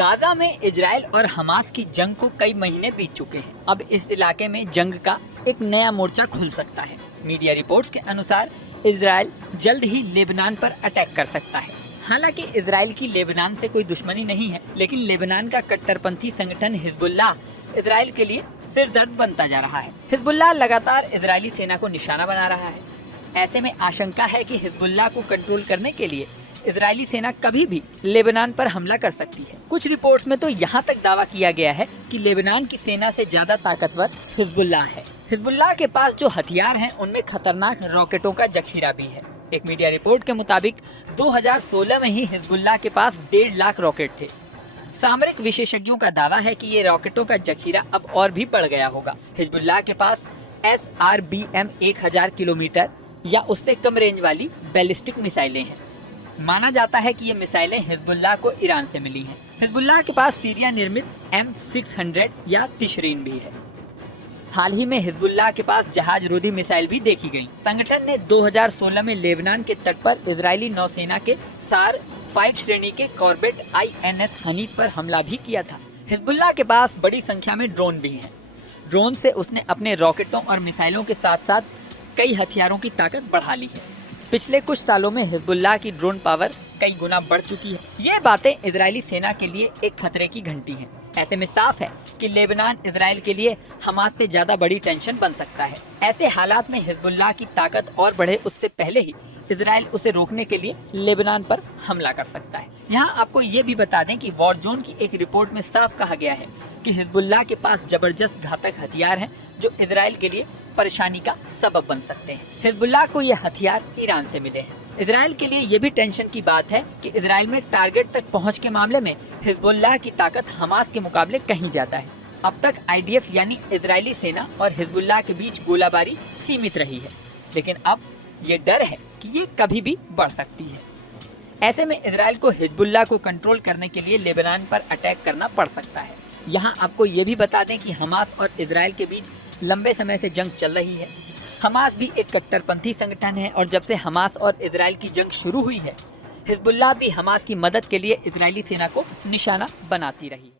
Gaza में Israel और Hamas की जंग को कई महीने बीत चुके हैं। अब इस इलाके में जंग का एक नया मोर्चा खुल सकता है। मीडिया रिपोर्ट्स के अनुसार इजराइल जल्द ही लेबनान पर अटैक कर सकता है। हालांकि इजराइल की लेबनान से कोई दुश्मनी नहीं है, लेकिन लेबनान का कट्टरपंथी संगठन हिजबुल्लाह इजराइल के लिए सिरदर्द बनता जा रहा है। हिजबुल्लाह लगातार इजरायली सेना को निशाना बना रहा है। ऐसे में आशंका है कि हिजबुल्लाह को कंट्रोल करने के लिए इजरायली सेना कभी भी लेबनान पर हमला कर सकती है। कुछ रिपोर्ट्स में तो यहाँ तक दावा किया गया है कि लेबनान की सेना से ज्यादा ताकतवर हिजबुल्लाह है। हिजबुल्लाह के पास जो हथियार हैं, उनमें खतरनाक रॉकेटों का जखीरा भी है। एक मीडिया रिपोर्ट के मुताबिक 2016 में ही हिजबुल्लाह के पास 1.5 लाख रॉकेट थे। सामरिक विशेषज्ञों का दावा है कि ये रॉकेटों का जखीरा अब और भी बढ़ गया होगा। हिजबुल्लाह के पास SRBM 1000 किलोमीटर या उससे कम रेंज वाली बैलिस्टिक मिसाइलें हैं। माना जाता है कि ये मिसाइलें हिजबुल्लाह को ईरान से मिली हैं। हिजबुल्लाह के पास सीरिया निर्मित M600 या तिशरीन भी है। हाल ही में हिजबुल्लाह के पास जहाज रोधी मिसाइल भी देखी गई। संगठन ने 2016 में लेबनान के तट पर इजरायली नौसेना के सार 5 श्रेणी के कॉर्बेट INS हनीफ पर हमला भी किया था। हिजबुल्लाह के पास बड़ी संख्या में ड्रोन भी हैं। ड्रोन से उसने अपने रॉकेटों और मिसाइलों के साथ साथ कई हथियारों की ताकत बढ़ा ली है। पिछले कुछ सालों में हिजबुल्लाह की ड्रोन पावर कई गुना बढ़ चुकी है। ये बातें इजरायली सेना के लिए एक खतरे की घंटी हैं। ऐसे में साफ है कि लेबनान इजराइल के लिए हमास से ज्यादा बड़ी टेंशन बन सकता है। ऐसे हालात में हिजबुल्लाह की ताकत और बढ़े उससे पहले ही इजराइल उसे रोकने के लिए लेबनान पर हमला कर सकता है। यहाँ आपको ये भी बता दें कि वॉर जोन की एक रिपोर्ट में साफ कहा गया है कि हिजबुल्लाह के पास जबरदस्त घातक हथियार हैं जो इजराइल के लिए परेशानी का सबब बन सकते हैं। हिजबुल्लाह को ये हथियार ईरान से मिले हैं। इजराइल के लिए ये भी टेंशन की बात है कि इजराइल में टारगेट तक पहुंच के मामले में हिजबुल्लाह की ताकत हमास के मुकाबले कहीं ज्यादा है। अब तक IDF यानी इजरायली सेना और हिजबुल्लाह के बीच गोलाबारी सीमित रही है, लेकिन अब ये डर है कि ये कभी भी बढ़ सकती है। ऐसे में इजराइल को हिजबुल्लाह को कंट्रोल करने के लिए लेबनान पर अटैक करना पड़ सकता है। यहाँ आपको ये भी बता दें कि हमास और इजराइल के बीच लंबे समय से जंग चल रही है। हमास भी एक कट्टरपंथी संगठन है और जब से हमास और इजराइल की जंग शुरू हुई है, हिजबुल्लाह भी हमास की मदद के लिए इजरायली सेना को निशाना बनाती रही है।